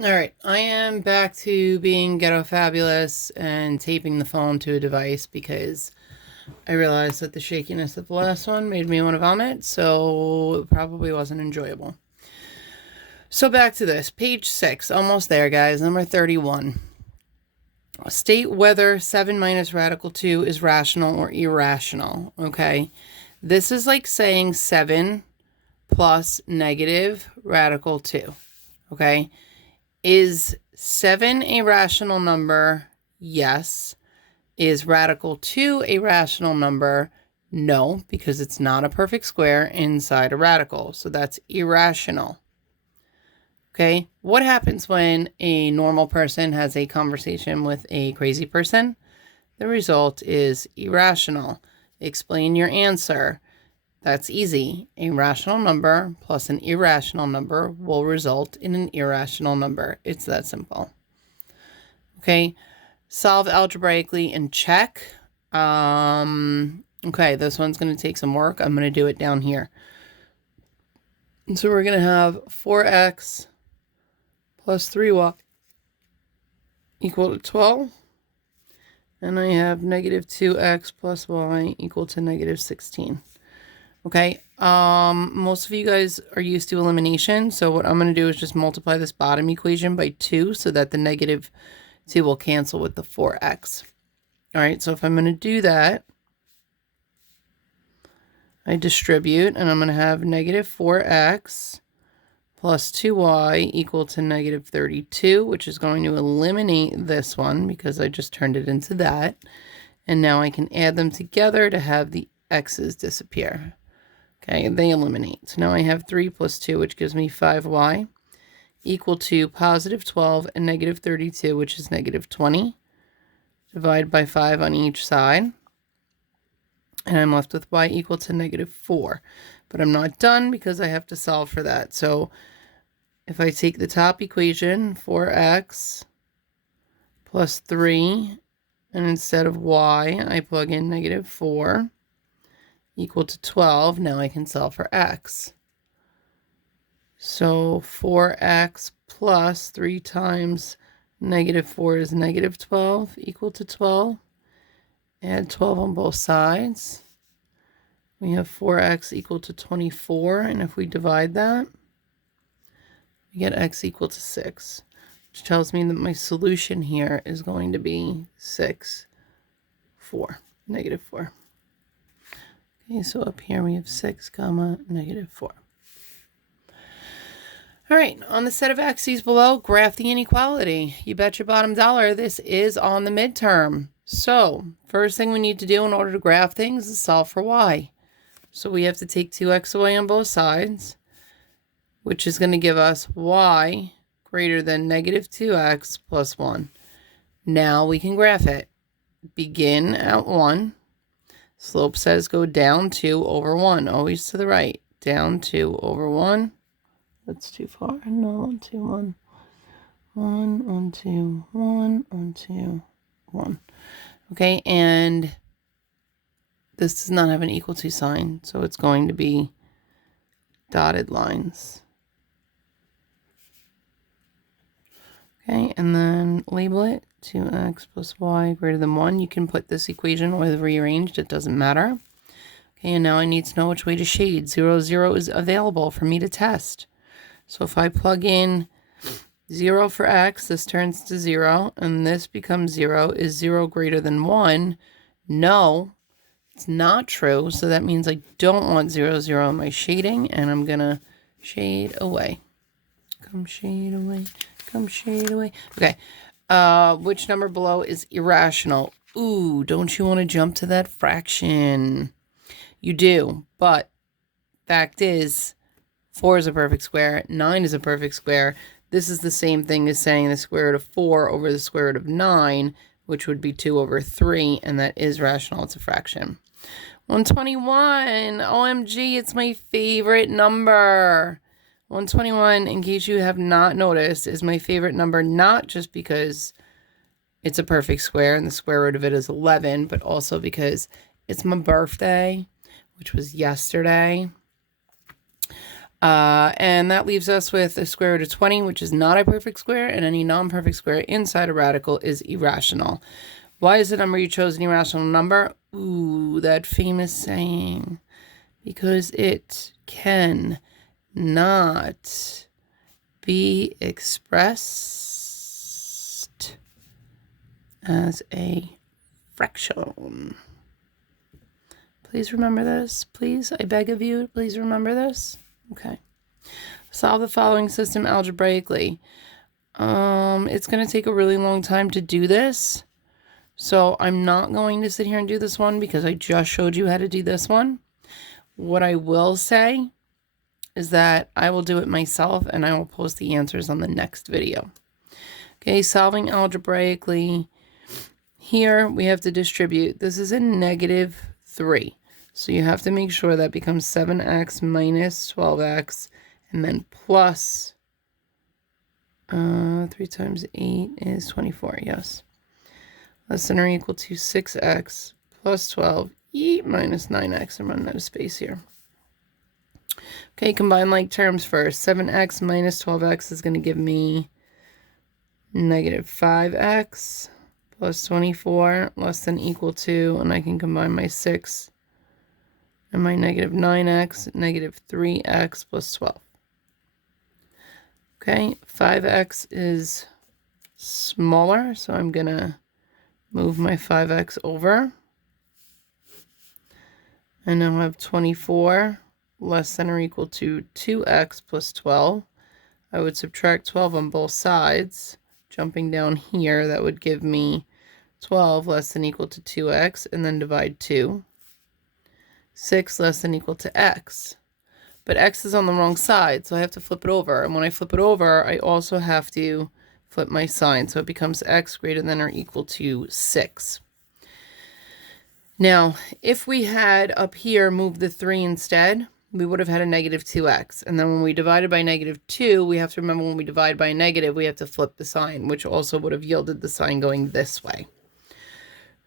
All right, I am back to being ghetto fabulous and taping the phone to a device because I realized that the shakiness of the last one made me want to vomit, so it probably wasn't enjoyable. So back to this, page 6, almost there, guys, number 31. State whether 7 minus radical 2 is rational or irrational, okay? This is like saying 7 plus negative radical 2, okay? Is 7 a rational number? Yes. Is radical 2 a rational number? No, because it's not a perfect square inside a radical. So that's irrational. Okay, what happens when a normal person has a conversation with a crazy person? The result is irrational. Explain your answer. That's easy. A rational number plus an irrational number will result in an irrational number. It's that simple. Okay, solve algebraically and check. Okay, this one's going to take some work. I'm going to do it down here. So we're going to have 4x plus 3y equal to 12. And I have negative 2x plus y equal to negative 16. Okay, most of you guys are used to elimination, so what I'm going to do is just multiply this bottom equation by 2 so that the negative 2 will cancel with the 4x. All right, so if I'm going to do that, I distribute, and I'm going to have negative 4x plus 2y equal to negative 32, which is going to eliminate this one because I just turned it into that. And now I can add them together to have the x's disappear. Okay, they eliminate. So now I have 3 plus 2, which gives me 5y, equal to positive 12 and negative 32, which is negative 20. Divide by 5 on each side. And I'm left with y equal to negative 4. But I'm not done because I have to solve for that. So if I take the top equation, 4x plus 3, and instead of y, I plug in negative 4 equal to 12. Now I can solve for x. So 4x plus 3 times negative 4 is negative 12 equal to 12. Add 12 on both sides. We have 4x equal to 24, and if we divide that, we get x equal to 6, which tells me that my solution here is going to be 6, 4, negative 4. Okay, so up here we have 6 comma negative 4. All right, on the set of axes below, graph the inequality. You bet your bottom dollar this is on the midterm. So first thing we need to do in order to graph things is solve for y. So we have to take 2x away on both sides, which is going to give us y greater than negative 2x plus 1. Now we can graph it. Begin at 1. Slope says go down 2 over 1, always to the right. Down 2 over 1. That's too far. No, 1, 2, 1. 1, 1, 2, 1, 1, 2, 1. Okay, and this does not have an equal to sign, so it's going to be dotted lines. Okay, and then label it 2x plus y greater than 1. You can put this equation with rearranged, it doesn't matter. Okay, and now I need to know which way to shade. 0, 0 is available for me to test. So if I plug in 0 for x, this turns to 0, and this becomes 0. Is 0 greater than 1? No, it's not true. So that means I don't want 0, 0 in my shading, and I'm going to shade away. Come shade away. Come shade away. Okay, which number below is irrational? Ooh, don't you want to jump to that fraction? You do, but fact is, 4 is a perfect square, 9 is a perfect square. This is the same thing as saying the square root of 4 over the square root of 9, which would be 2 over 3, and that is rational. It's a fraction. 121, OMG, it's my favorite number. 121, in case you have not noticed, is my favorite number, not just because it's a perfect square and the square root of it is 11, but also because it's my birthday, which was yesterday. And that leaves us with a square root of 20, which is not a perfect square, and any non-perfect square inside a radical is irrational. Why is the number you chose an irrational number? Ooh, that famous saying. Because it can not be expressed as a fraction. Please remember this. Please, I beg of you, please remember this. Okay. Solve the following system algebraically. It's going to take a really long time to do this. So I'm not going to sit here and do this one because I just showed you how to do this one. What I will say is that I will do it myself and I will post the answers on the next video. Okay, solving algebraically. Here we have to distribute. This is a -3. So you have to make sure that becomes 7x minus 12x and then plus 3 times 8 is 24, yes. Less than or equal to 6x plus 12 minus 9x. I'm running out of space here. Okay, combine like terms first. 7x minus 12x is going to give me -5x plus 24 less than equal to, and I can combine my 6 and my -9x, -3x plus 12. Okay, 5x is smaller, so I'm going to move my 5x over. And now I have 24 less than or equal to 2x plus 12. I would subtract 12 on both sides. Jumping down here, that would give me 12 less than equal to 2x, and then divide 2. 6 less than equal to x. But x is on the wrong side, so I have to flip it over. And when I flip it over, I also have to flip my sign, so it becomes x greater than or equal to 6. Now, if we had up here moved the 3 instead, we would have had a -2x. And then when we divided by -2, we have to remember when we divide by a negative, we have to flip the sign, which also would have yielded the sign going this way.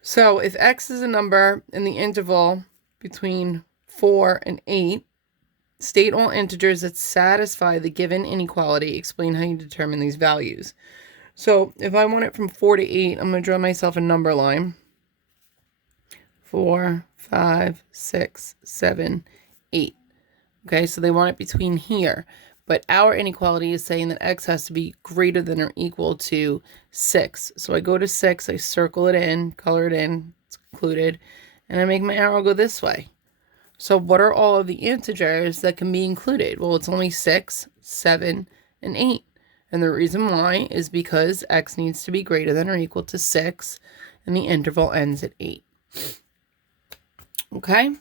So if x is a number in the interval between 4 and 8, state all integers that satisfy the given inequality. Explain how you determine these values. So if I want it from 4 to 8, I'm going to draw myself a number line. 4, 5, 6, 7, 8. Okay, so they want it between here. But our inequality is saying that x has to be greater than or equal to 6. So I go to 6, I circle it in, color it in, it's included, and I make my arrow go this way. So what are all of the integers that can be included? Well, it's only 6, 7, and 8. And the reason why is because x needs to be greater than or equal to 6, and the interval ends at 8. Okay?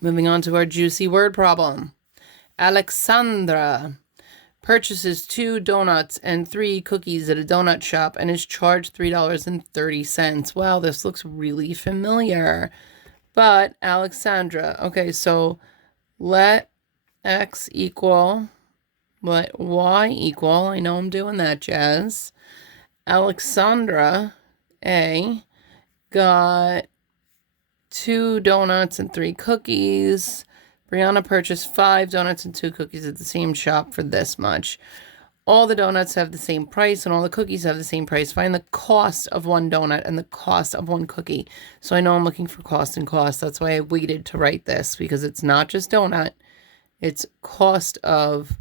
Moving on to our juicy word problem. Alexandra purchases 2 donuts and 3 cookies at a donut shop and is charged $3.30. Wow, this looks really familiar. But Alexandra, okay, so let x equal, let y equal, I know I'm doing that, Jazz. Alexandra, A, got 2 donuts and 3 cookies. Brianna purchased 5 donuts and 2 cookies at the same shop for this much. All the donuts have the same price and all the cookies have the same price. Find the cost of one donut and the cost of one cookie. So I know I'm looking for cost and cost. That's why I waited to write this, because it's not just donut. It's cost of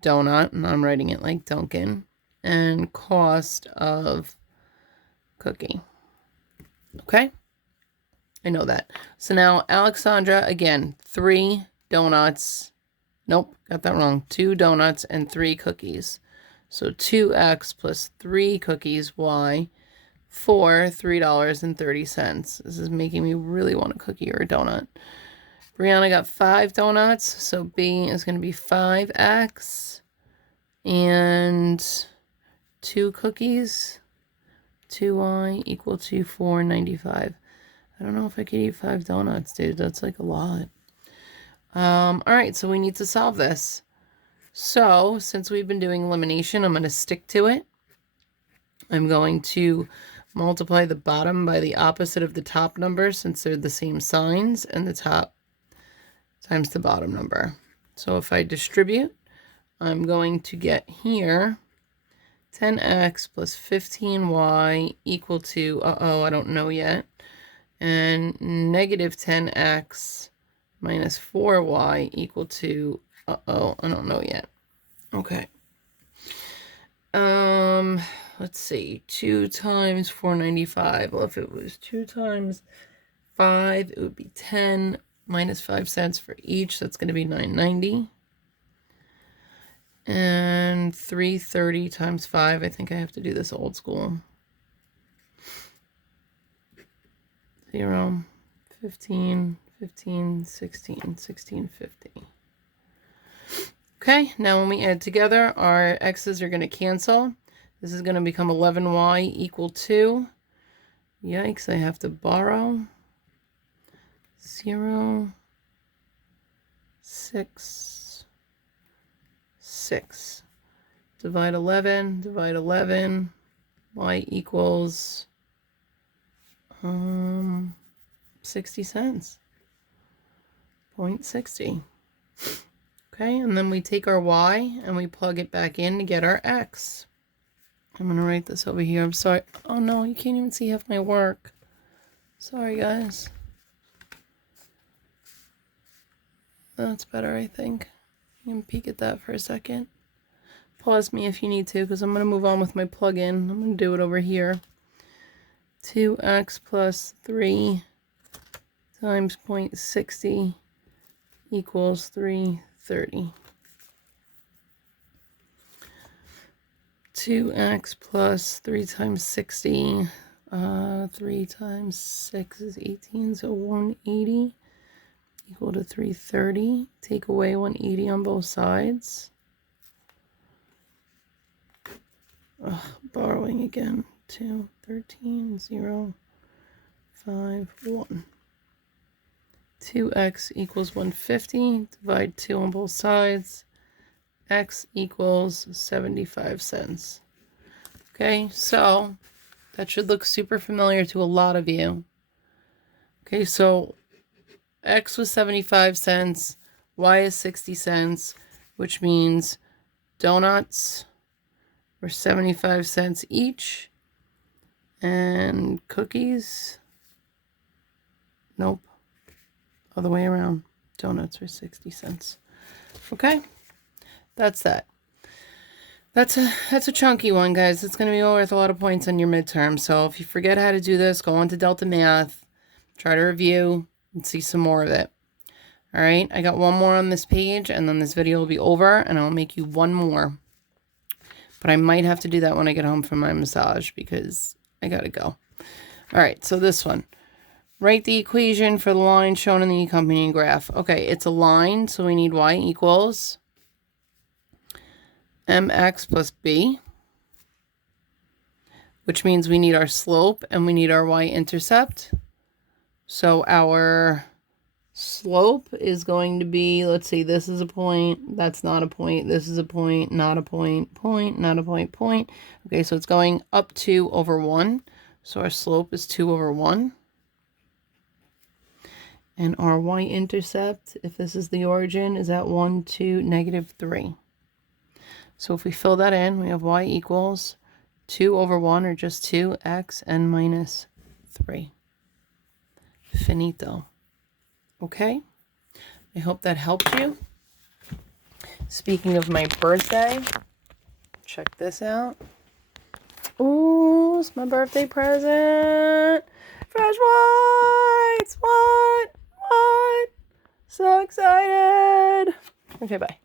donut, and I'm writing it like Duncan, and cost of cookie. Okay? I know that. So now Alexandra, again, 3 donuts. Nope, got that wrong. 2 donuts and 3 cookies. So 2x plus 3 cookies, y, for $3.30. This is making me really want a cookie or a donut. Brianna got 5 donuts, so B is going to be 5x and 2 cookies, 2y equal to $4.95. I don't know if I could eat 5 donuts, dude. That's like a lot. All right, so we need to solve this. So since we've been doing elimination, I'm going to stick to it. I'm going to multiply the bottom by the opposite of the top number since they're the same signs, and the top times the bottom number. So if I distribute, I'm going to get here 10x plus 15y equal to, I don't know yet, and negative 10x minus 4y equal to, I don't know yet. Okay. Let's see, 2 times 495. Well, if it was 2 times 5, it would be 10 minus 5 cents for each. That's going to be 9.90. And 330 times 5. I think I have to do this old school. 0, 15, 15, 16, 1650. Okay, now when we add together, our x's are going to cancel. This is going to become 11y equal to, yikes, I have to borrow 0, 6, 6. Divide 11, y equals 60 cents, 0.60. Okay, and then we take our y and we plug it back in to get our x. I'm going to write this over here. I'm sorry. Oh no, you can't even see half my work. Sorry, guys. That's better, I think. You can peek at that for a second. Pause me if you need to, because I'm going to move on with my plug-in. I'm going to do it over here. 2x plus 3 times 0.60 equals 330. 2x plus 3 times 60, 3 times 6 is 18, so 180 equal to 330. Take away 180 on both sides. Borrowing again. 2, 13, 0, 5, 1. 2x equals 150. Divide 2 on both sides. X equals 75 cents. Okay, so that should look super familiar to a lot of you. Okay, so X was 75 cents, Y is 60 cents, which means donuts were 75 cents each, and cookies, nope, other way around, donuts were 60 cents. Okay, that's that. That's a chunky one, guys. It's going to be worth a lot of points on your midterm. So if you forget how to do this, go on to Delta Math, try to review, and see some more of it. All right, I got one more on this page, and then this video will be over, and I'll make you one more. But I might have to do that when I get home from my massage, because I got to go. All right, so this one. Write the equation for the line shown in the accompanying graph. Okay, it's a line, so we need y equals mx plus b, which means we need our slope and we need our y-intercept. So our slope is going to be, let's see, this is a point, that's not a point, this is a point, not a point, point, not a point, point. Okay, so it's going up 2 over 1. So our slope is 2 over 1. And our y-intercept, if this is the origin, is at 1, 2, negative 3. So if we fill that in, we have y equals 2 over 1, or just 2, x n minus 3. Finito. Okay? I hope that helped you. Speaking of my birthday, check this out. Ooh, it's my birthday present. Fresh whites! What? So excited! Okay, bye.